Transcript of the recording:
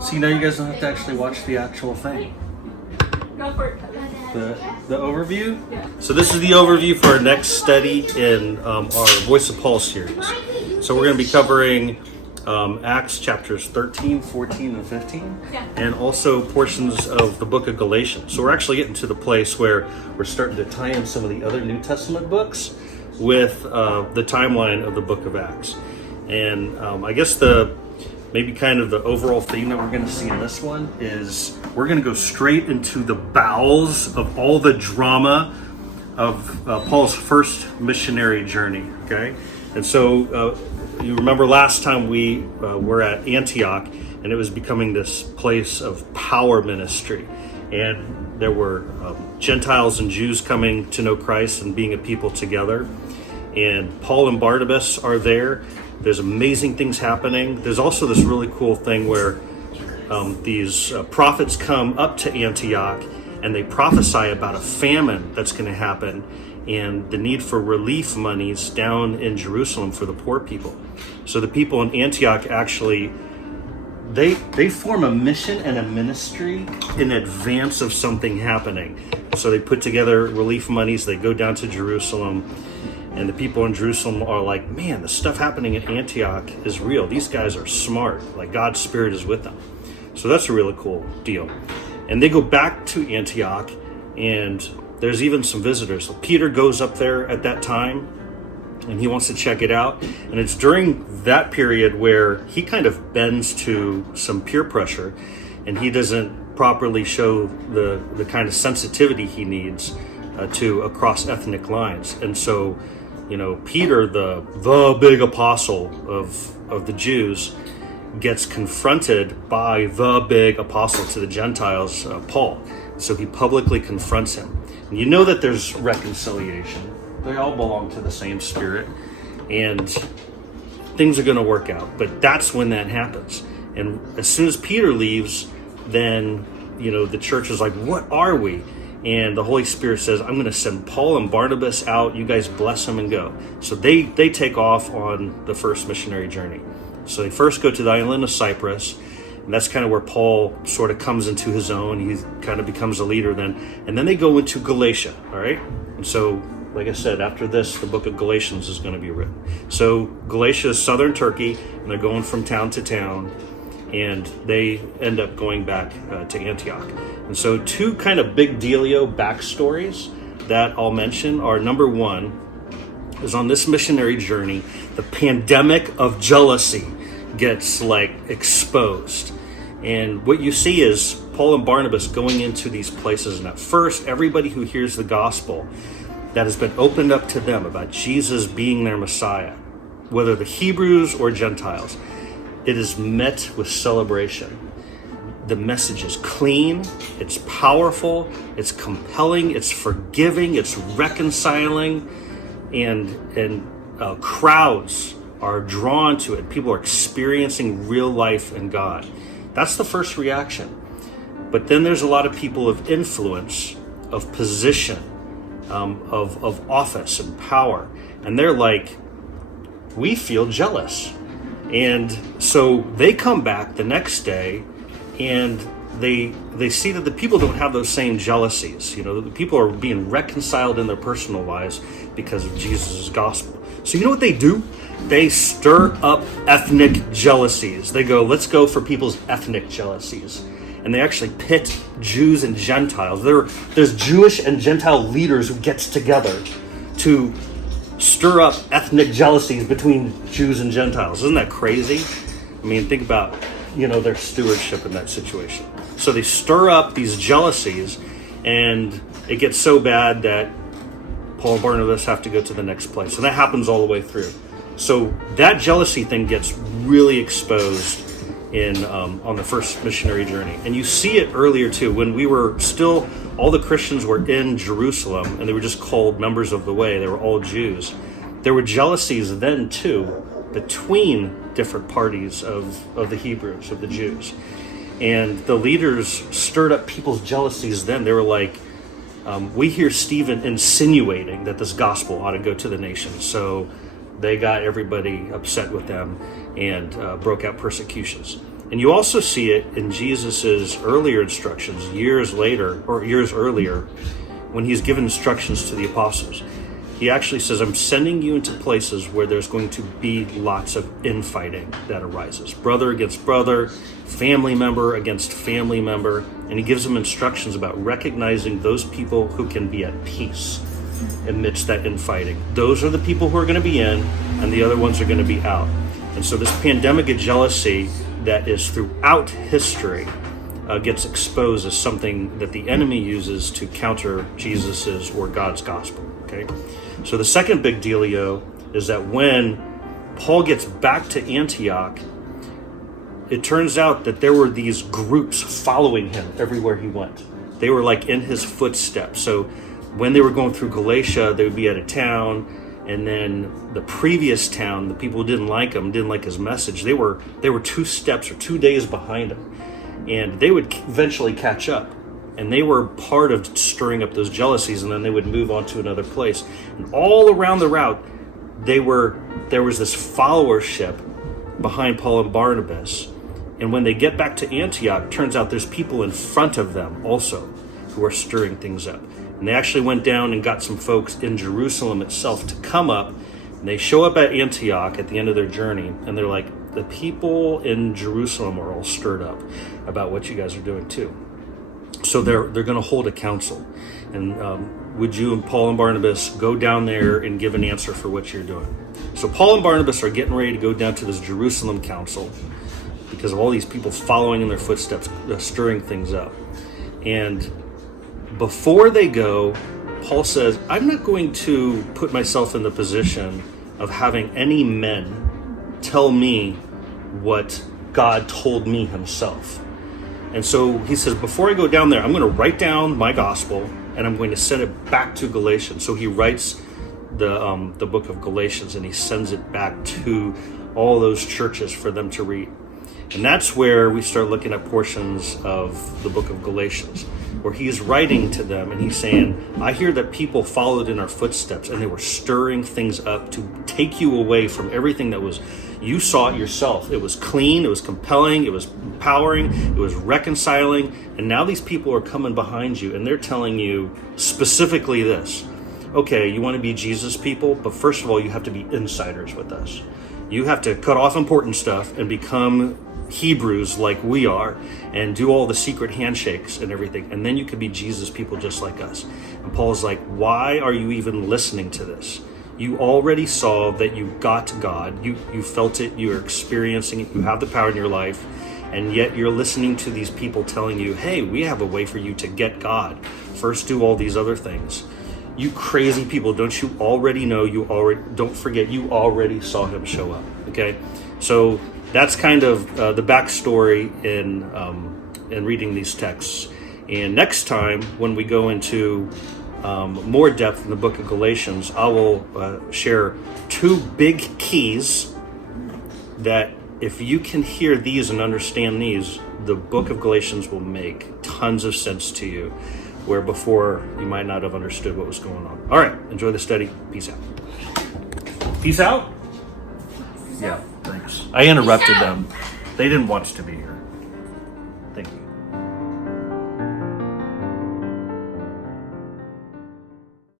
See, now you guys don't have to actually watch the actual thing. Go for it. The overview? Yeah. So this is the overview for our next study in our Voice of Paul series. So we're going to be covering Acts chapters 13, 14, and 15, and also portions of the book of Galatians. So we're actually getting to the place where we're starting to tie in some of the other New Testament books with the timeline of the book of Acts. And I guess maybe kind of the overall theme that we're going to see in this one is we're going to go straight into the bowels of all the drama of Paul's first missionary journey, okay? And so you remember last time we were at Antioch, and it was becoming this place of power ministry. And there were Gentiles and Jews coming to know Christ and being a people together. And Paul and Barnabas are there. There's amazing things happening. There's also this really cool thing where these prophets come up to Antioch and they prophesy about a famine that's going to happen and the need for relief monies down in Jerusalem for the poor people. So the people in Antioch actually, they form a mission and a ministry in advance of something happening. So they put together relief monies, they go down to Jerusalem, and the people in Jerusalem are like, man, the stuff happening in Antioch is real. These guys are smart. Like, God's Spirit is with them. So that's a really cool deal. And they go back to Antioch, and there's even some visitors. So Peter goes up there at that time, and he wants to check it out. And it's during that period where he kind of bends to some peer pressure, and he doesn't properly show the kind of sensitivity he needs to across ethnic lines. And so, you know, Peter, the big apostle of the Jews, gets confronted by the big apostle to the Gentiles, Paul. So he publicly confronts him. And you know that there's reconciliation. They all belong to the same Spirit, and things are going to work out. But that's when that happens. And as soon as Peter leaves, then, you know, the church is like, what are we? And the Holy Spirit says, I'm going to send Paul and Barnabas out. You guys bless them and go. So they take off on the first missionary journey. So they first go to the island of Cyprus, and that's kind of where Paul sort of comes into his own. He kind of becomes a leader then. And then they go into Galatia, all right? And so, like I said, after this, the book of Galatians is going to be written. So Galatia is southern Turkey, and they're going from town to town, and they end up going back to Antioch. And so two kind of big dealio backstories that I'll mention are, number one, is on this missionary journey, the pandemic of jealousy gets like exposed. And what you see is Paul and Barnabas going into these places, and at first everybody who hears the gospel that has been opened up to them about Jesus being their Messiah, whether the Hebrews or Gentiles, it is met with celebration. The message is clean, it's powerful, it's compelling, it's forgiving, it's reconciling, and crowds are drawn to it. People are experiencing real life in God. That's the first reaction. But then there's a lot of people of influence, of position, of office and power, and they're like, we feel jealous. And so they come back the next day, and they see that the people don't have those same jealousies. You know, the people are being reconciled in their personal lives because of Jesus' gospel. So you know what they do? They stir up ethnic jealousies. They go, let's go for people's ethnic jealousies. And they actually pit Jews and Gentiles. There's Jewish and Gentile leaders who gets together to stir up ethnic jealousies between Jews and Gentiles. Isn't that crazy? I mean, think about, you know, their stewardship in that situation. So they stir up these jealousies, and it gets so bad that Paul and Barnabas have to go to the next place. And that happens all the way through. So that jealousy thing gets really exposed in on the first missionary journey. And you see it earlier too, when we were still, all the Christians were in Jerusalem, and they were just called members of the way. They were all Jews. There were jealousies then too between different parties of the Hebrews, of the Jews. And the leaders stirred up people's jealousies then. They were like, we hear Stephen insinuating that this gospel ought to go to the nations. So they got everybody upset with them and broke out persecutions. And you also see it in Jesus's earlier instructions, years earlier, when he's given instructions to the apostles. He actually says, I'm sending you into places where there's going to be lots of infighting that arises. Brother against brother, family member against family member. And he gives them instructions about recognizing those people who can be at peace amidst that infighting. Those are the people who are going to be in, and the other ones are going to be out. And so this pandemic of jealousy that is throughout history gets exposed as something that the enemy uses to counter Jesus's or God's gospel. Okay, so the second big dealio is that when Paul gets back to Antioch, it turns out that there were these groups following him everywhere he went. They were like in his footsteps. So when they were going through Galatia, they would be at a town, and then the previous town, the people who didn't like him, didn't like his message, they were 2 steps or 2 days behind him. And they would eventually catch up. And they were part of stirring up those jealousies, and then they would move on to another place. And all around the route, there was this followership behind Paul and Barnabas. And when they get back to Antioch, it turns out there's people in front of them also who are stirring things up. And they actually went down and got some folks in Jerusalem itself to come up. And they show up at Antioch at the end of their journey, and they're like, the people in Jerusalem are all stirred up about what you guys are doing too. So they're going to hold a council. And would you and Paul and Barnabas go down there and give an answer for what you're doing? So Paul and Barnabas are getting ready to go down to this Jerusalem council because of all these people following in their footsteps, stirring things up. And before they go, Paul says, I'm not going to put myself in the position of having any men tell me what God told me himself. And so he says, before I go down there, I'm going to write down my gospel and I'm going to send it back to Galatians. So he writes the book of Galatians and he sends it back to all those churches for them to read. And that's where we start looking at portions of the book of Galatians, where he's writing to them and he's saying, I hear that people followed in our footsteps and they were stirring things up to take you away from everything that was, you saw it yourself. It was clean, it was compelling, it was empowering, it was reconciling. And now these people are coming behind you and they're telling you specifically this. Okay, you want to be Jesus people, but first of all, you have to be insiders with us. You have to cut off important stuff and become Hebrews like we are and do all the secret handshakes and everything. And then you could be Jesus people just like us. And Paul's like, why are you even listening to this? You already saw that you got God. You felt it. You're experiencing it. You have the power in your life. And yet you're listening to these people telling you, hey, we have a way for you to get God. First, do all these other things. You crazy people, don't you already know? Don't forget, you already saw him show up. Okay, so that's kind of the backstory in reading these texts. And next time, when we go into more depth in the book of Galatians, I will share 2 big keys that if you can hear these and understand these, the book of Galatians will make tons of sense to you, where before you might not have understood what was going on. All right, enjoy the study. Peace out. Peace out? Yeah, thanks. I interrupted them. They didn't want to be here.